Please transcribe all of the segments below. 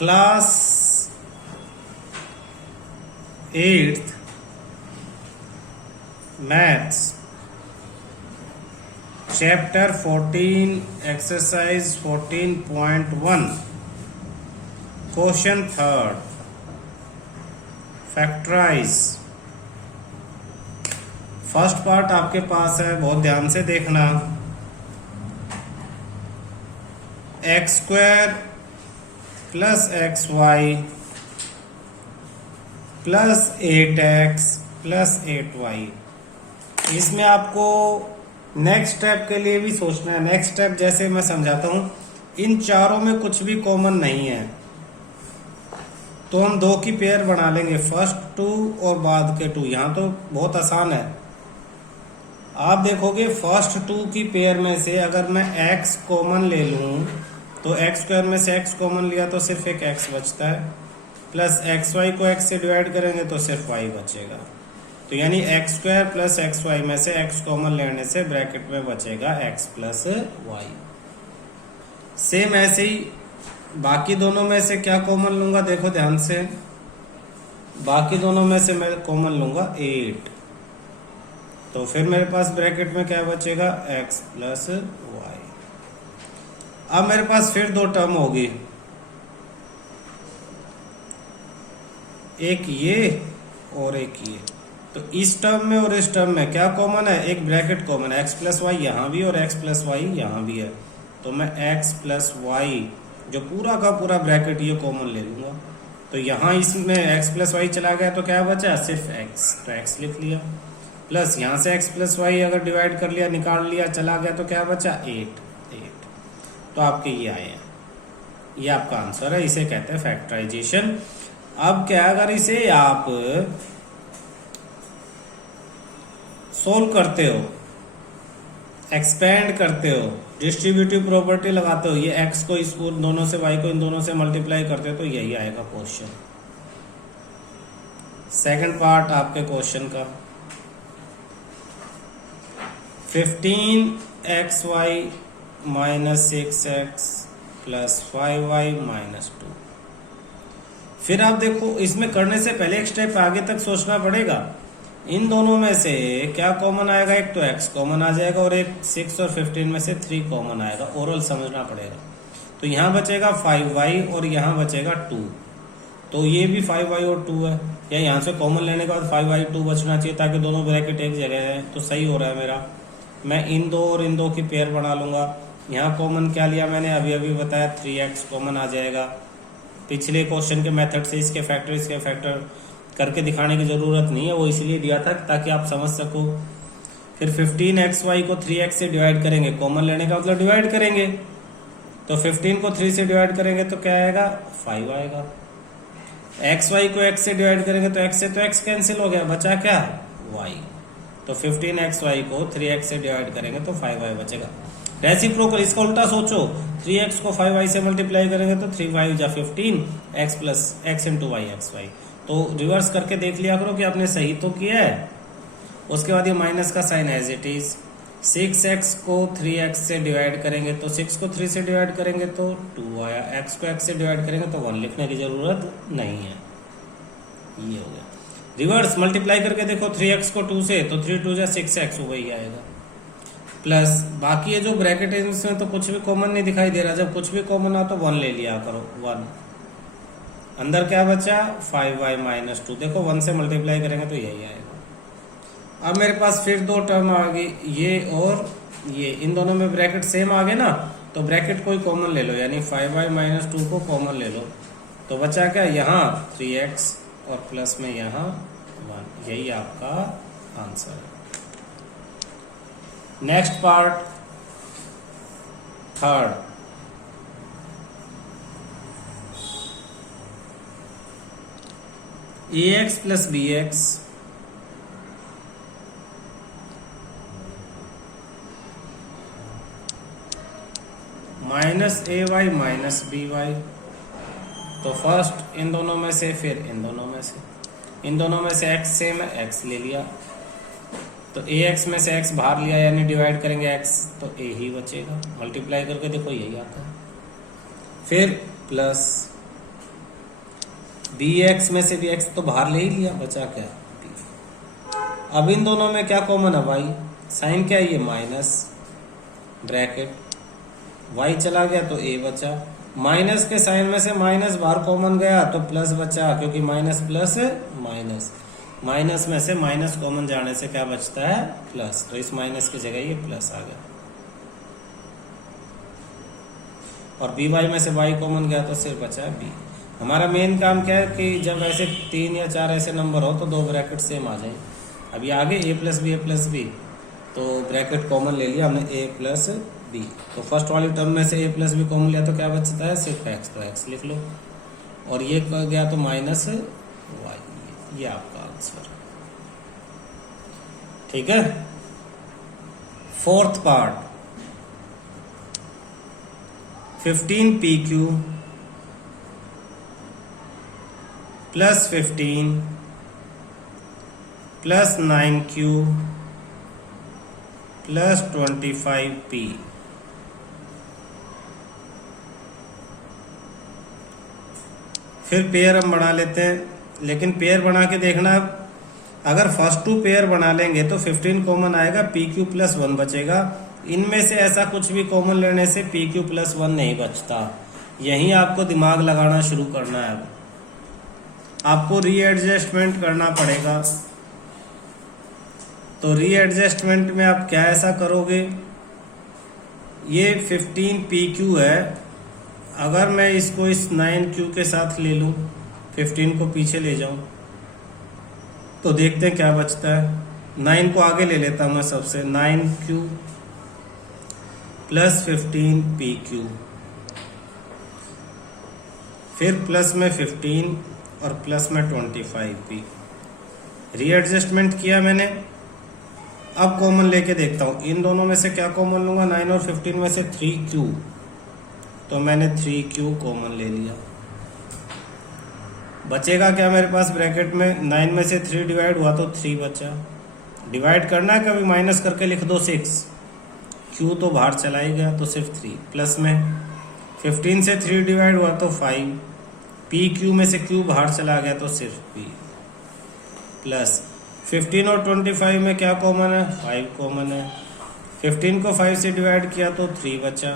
Class 8th maths chapter 14 exercise 14.1 question third factorise. First part आपके पास है, बहुत ध्यान से देखना। X square plus x y plus 8x plus 8y। इसमें आपको नेक्स्ट स्टेप के लिए भी सोचना है। नेक्स्ट स्टेप जैसे मैं समझाता हूं, इन चारों में कुछ भी कॉमन नहीं है तो हम दो की पेयर बना लेंगे, फर्स्ट 2 और बाद के 2। यहां तो बहुत आसान है। आप देखोगे फर्स्ट 2 की पेयर में से अगर मैं x कॉमन ले लूं तो एक्स स्क्वायर में से x कॉमन लिया तो सिर्फ एक x बचता है, प्लस एक्स वाई को x से डिवाइड करेंगे तो सिर्फ y बचेगा। तो यानी x square plus x y में से x कॉमन लेने से ब्रैकेट में बचेगा x प्लस वाई। सेम ऐसे ही बाकी दोनों में से क्या कॉमन लूंगा, देखो ध्यान से। बाकी दोनों में से मैं कॉमन लूंगा 8, तो फिर मेरे पास ब्रैकेट में क्या बचेगा x प्लस वाई। अब मेरे पास फिर दो टर्म होगी, एक ये और एक ये। तो इस टर्म में और इस टर्म में क्या कॉमन है, एक ब्रैकेट कॉमन है, x प्लस वाई यहाँ भी और x प्लस वाई यहाँ भी है। तो मैं x प्लस वाई जो पूरा का पूरा ब्रैकेट ये कॉमन ले लूंगा। तो यहाँ इसमें x प्लस वाई चला गया तो क्या बचा, सिर्फ x, तो x लिख लिया। प्लस यहाँ से x प्लस वाई अगर डिवाइड कर लिया, निकाल लिया, चला गया तो क्या बचा 8। तो आपके ये आए हैं, ये आपका आंसर है। इसे कहते हैं फैक्टराइजेशन। अब क्या, अगर इसे आप सोल्व करते हो, एक्सपेंड करते हो, डिस्ट्रीब्यूटिव प्रॉपर्टी लगाते हो, ये x को इस दोनों से, y को इन दोनों से मल्टीप्लाई करते हो, तो यही आएगा क्वेश्चन। सेकंड पार्ट आपके क्वेश्चन का 15xy minus 6x plus 5y minus 2। फिर आप देखो, इसमें करने से पहले एक स्टेप आगे तक सोचना पड़ेगा। इन दोनों में से क्या कॉमन आएगा, एक तो x कॉमन आ जाएगा और एक 6 और 15 में से 3 कॉमन आएगा। ओरल समझना पड़ेगा। तो यहाँ बचेगा 5y और यहाँ बचेगा 2, तो ये भी 5y और 2 है। या यहाँ से कॉमन लेने के बाद 5y 2 बचना चाहिए ताकि दोनों ब्रैकेट एक जगह है। तो सही हो रहा है मेरा। मैं इन दो और इन दो की पेयर बना लूंगा। यहाँ कॉमन क्या लिया मैंने, अभी अभी बताया, 3x कॉमन आ जाएगा। पिछले क्वेश्चन के मेथड से इसके फैक्टर करके दिखाने की जरूरत नहीं है, वो इसलिए दिया था ताकि आप समझ सको। फिर 15xy को 3x से डिवाइड करेंगे, कॉमन लेने का मतलब डिवाइड करेंगे। तो 15 को 3 से डिवाइड करेंगे तो क्या आएगा, 5 आएगा। xy को x से डिवाइड करेंगे तो x से तो x कैंसिल हो गया, बचा क्या, y। तो 15xy को 3x से डिवाइड करेंगे तो 5y बचेगा। रेसिप्रोकल, इसका उल्टा सोचो, 3x को 5y से मल्टीप्लाई करेंगे तो 3y जा 15 x plus x into y x y. तो रिवर्स करके देख लिया करो कि आपने सही तो किया है। उसके बाद ये माइनस का sign as it is. 6x को 3x से डिवाइड करेंगे तो 6 को 3 से डिवाइड करेंगे तो 2 आया। x को x से डिवाइड करेंगे तो 1 लिखने की जरूरत नहीं है। ये हो गया। रिवर्स मल्टीप्लाई करके देखो 3x को 2 से, तो 3 2 जा 6x, वही आएगा। प्लस बाकी ये जो ब्रैकेट है इसमें तो कुछ भी कॉमन नहीं दिखाई दे रहा। जब कुछ भी कॉमन आ तो 1 ले लिया करो, 1। अंदर क्या बचा, 5y माइनस 2। देखो 1 से मल्टीप्लाई करेंगे तो यही आएगा। अब मेरे पास फिर दो टर्म आ गई, ये और ये। इन दोनों में ब्रैकेट सेम आ गए ना, तो ब्रैकेट कोई कॉमन ले लो, यानी 5y माइनस 2 को कॉमन ले लो। तो बचा क्या, यहाँ 3x और प्लस में यहाँ 1। यही आपका आंसर है। Next part third, ax plus bx minus ay minus by। तो फर्स्ट इन दोनों में से, फिर इन दोनों में से। इन दोनों में से x सेम है, x ले लिया। तो ax में से x बाहर लिया, यानी डिवाइड करेंगे x, तो a ही बचेगा। मल्टीप्लाई करके देखो यही आता है। फिर प्लस बी एक्स में से बी एक्स तो बाहर ले ही लिया, बचा क्या बी। अब इन दोनों में क्या कॉमन है वाई, साइन क्या है ये माइनस ब्रैकेट, वाई चला गया तो ए बचा, माइनस के साइन में से माइनस बाहर कॉमन गया तो प्लस बचा, क्योंकि माइनस प्लस माइनस, माइनस में से माइनस कॉमन जाने से क्या बचता है प्लस, तो इस माइनस की जगह ये प्लस आ गया। और बी वाई में से वाई कॉमन गया तो सिर्फ बचा है बी। हमारा मेन काम क्या है कि जब ऐसे 3 या 4 ऐसे नंबर हो तो दो ब्रैकेट सेम आ जाए। अभी आगे ए प्लस बी, तो ब्रैकेट कॉमन ले लिया हमने ए प्लस बी, तो फर्स्ट वाली टर्म में से ए प्लस बी कॉमन लिया तो क्या बचता है सिर्फ एक्स, तो एक्स लिख लो, और ये गया तो माइनस वाई, ये आपका आंसर। ठीक है। Fourth part 15 PQ plus 15 plus 9Q plus 25P। फिर पेयर हम बना लेते हैं, लेकिन पेयर बना के देखना, अगर फर्स्ट टू पेयर बना लेंगे तो 15 कॉमन आएगा, PQ प्लस 1 बचेगा। इनमें से ऐसा कुछ भी कॉमन लेने से PQ प्लस 1 नहीं बचता। यहीं आपको दिमाग लगाना शुरू करना है। अब आपको रीएडजस्टमेंट करना पड़ेगा। तो रीएडजस्टमेंट में आप क्या ऐसा करोगे, ये 15 PQ है, अगर मैं इसको इस 9Q के साथ ले लूं, 15 को पीछे ले जाऊं, तो देखते हैं क्या बचता है। 9 को आगे ले लेता हूं मैं सबसे, 9Q प्लस 15 PQ, फिर प्लस में 15 और प्लस में 25P। रीएडजस्टमेंट किया मैंने। अब कॉमन लेके देखता हूं, इन दोनों में से क्या कॉमन लूंगा, 9 और 15 में से 3Q, तो मैंने 3Q कॉमन ले लिया। बचेगा क्या मेरे पास ब्रैकेट में, 9 में से 3 डिवाइड हुआ तो 3 बचा। डिवाइड करना है, कभी माइनस करके लिख दो 6, Q तो बाहर चला ही गया तो सिर्फ 3, प्लस में 15 से 3 डिवाइड हुआ तो 5, PQ में से Q बाहर चला गया तो सिर्फ P, प्लस 15 और 25 में क्या कॉमन है, 5 कॉमन है। 15 को 5 से डिवाइड किया तो 3 बचा,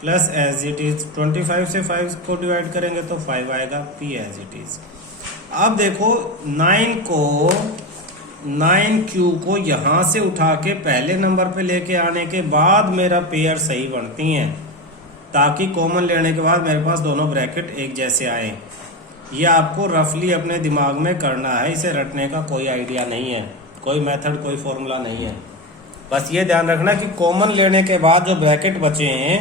प्लस एज इट इज 25 से 5 को डिवाइड करेंगे तो 5 आएगा, P एज इट इज। अब देखो 9Q को यहां से उठा के पहले नंबर पे लेके आने के बाद मेरा पेयर सही बनती हैं, ताकि कॉमन लेने के बाद मेरे पास दोनों ब्रैकेट एक जैसे आए। ये आपको रफली अपने दिमाग में करना है, इसे रटने का कोई आइडिया नहीं है, कोई मेथड, कोई फॉर्मूला नहीं है। बस ये ध्यान रखना कि कॉमन लेने के बाद जो ब्रैकेट बचे हैं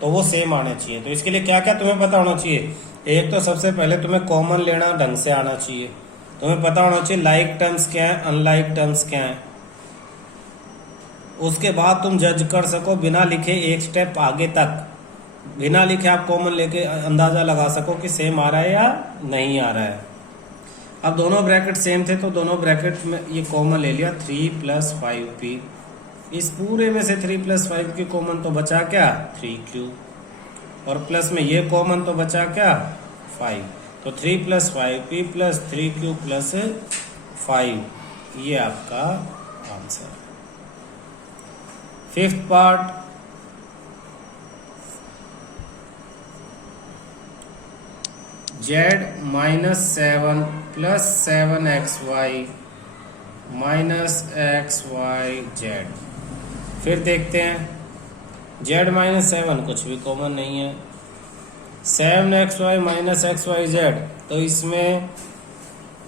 तो वो सेम आने चाहिए। तो इसके लिए क्या क्या तुम्हें पता होना चाहिए, एक तो सबसे पहले तुम्हें कॉमन लेना ढंग से आना चाहिए। तुम्हें पता होना चाहिए लाइक टर्म्स क्या है, अनलाइक टर्म्स क्या है। उसके बाद तुम जज कर सको बिना लिखे, एक स्टेप आगे तक बिना लिखे आप कॉमन लेके अंदाजा लगा सको कि सेम आ रहा है या नहीं आ रहा है। अब दोनों ब्रैकेट सेम थे तो दोनों ब्रैकेट में ये कॉमन ले लिया, 3 प्लस 5P। इस पूरे में से 3 प्लस 5 की कॉमन तो बचा क्या 3Q, और प्लस में ये कॉमन तो बचा क्या 5, तो 3 plus 5P plus 3Q plus 5, ये आपका answer. Fifth part, Z minus 7 plus 7XY minus XYZ। फिर देखते हैं, Z माइनस 7 कुछ भी कॉमन नहीं है, 7XY माइनस XYZ, तो इसमें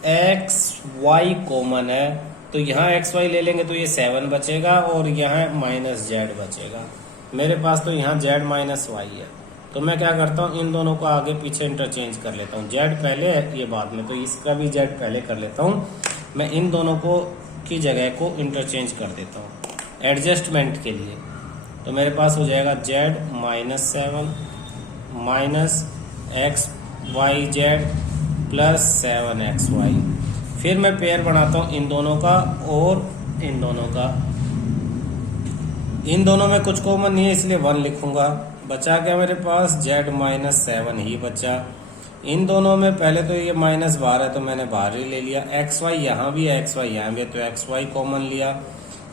XY कॉमन है, तो यहाँ XY ले लेंगे तो ये 7 बचेगा और यहाँ माइनस Z बचेगा। मेरे पास तो यहाँ Z माइनस Y है, तो मैं क्या करता हूँ, इन दोनों को आगे पीछे इंटरचेंज कर लेता हूँ। Z पहले है, ये बाद में, तो इसका भी Z पहले कर लेता हूँ। मैं इन दोनों को की जगह को इंटरचेंज कर देता हूँ एडजस्टमेंट के लिए। तो मेरे पास हो जाएगा Z minus 7 minus XYZ plus 7XY। फिर मैं पेयर बनाता हूँ इन दोनों का और इन दोनों का। इन दोनों में कुछ कॉमन नहीं है इसलिए 1 लिखूंगा। बचा क्या मेरे पास, Z माइनस 7 ही बचा। इन दोनों में पहले तो ये माइनस बाहर है तो मैंने बाहर ही ले लिया। एक्स वाई यहाँ भी है, एक्स वाई यहाँ भी है, तो एक्स वाई कॉमन लिया।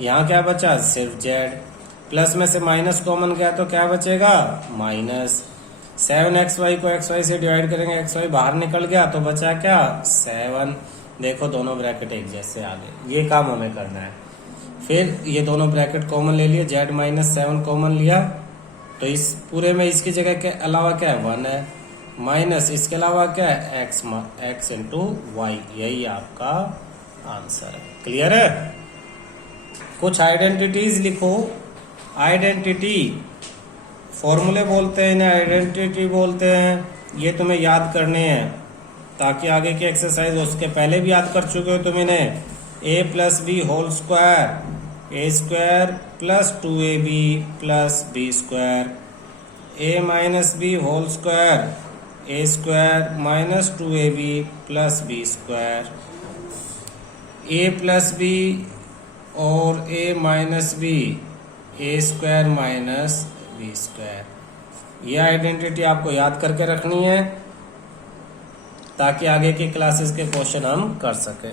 यहाँ क्या बचा, सिर्फ जेड। प्लस में से माइनस कॉमन गया तो क्या बचेगा, माइनस। 7xy को xy से डिवाइड करेंगे, xy बाहर निकल गया तो बचा क्या, 7। देखो दोनों ब्रैकेट एक जैसे आ गए। ये काम हमें करना है। फिर ये दोनों ब्रैकेट कॉमन ले लिए, z माइनस 7 कॉमन लिया तो इस पूरे में इसकी जगह के अलावा क्या है, 1 है, माइनस इसके अलावा क्या है, x इंटू वाई। यही आपका आंसर है। क्लियर है। कुछ आइडेंटिटीज लिखो। आइडेंटिटी फॉर्मूले बोलते हैं, इन्हें आइडेंटिटी बोलते हैं। ये तुम्हें याद करने हैं ताकि आगे की एक्सरसाइज, उसके पहले भी याद कर चुके हो तुम इन्हें। a plus b whole square, a square plus 2ab plus b square, a minus b whole square, a square minus 2ab plus b square, a plus b और a minus b, a square minus b square. ये identity आपको याद करके रखनी है ताकि आगे की क्लासेस के क्वेश्चन हम कर सकें।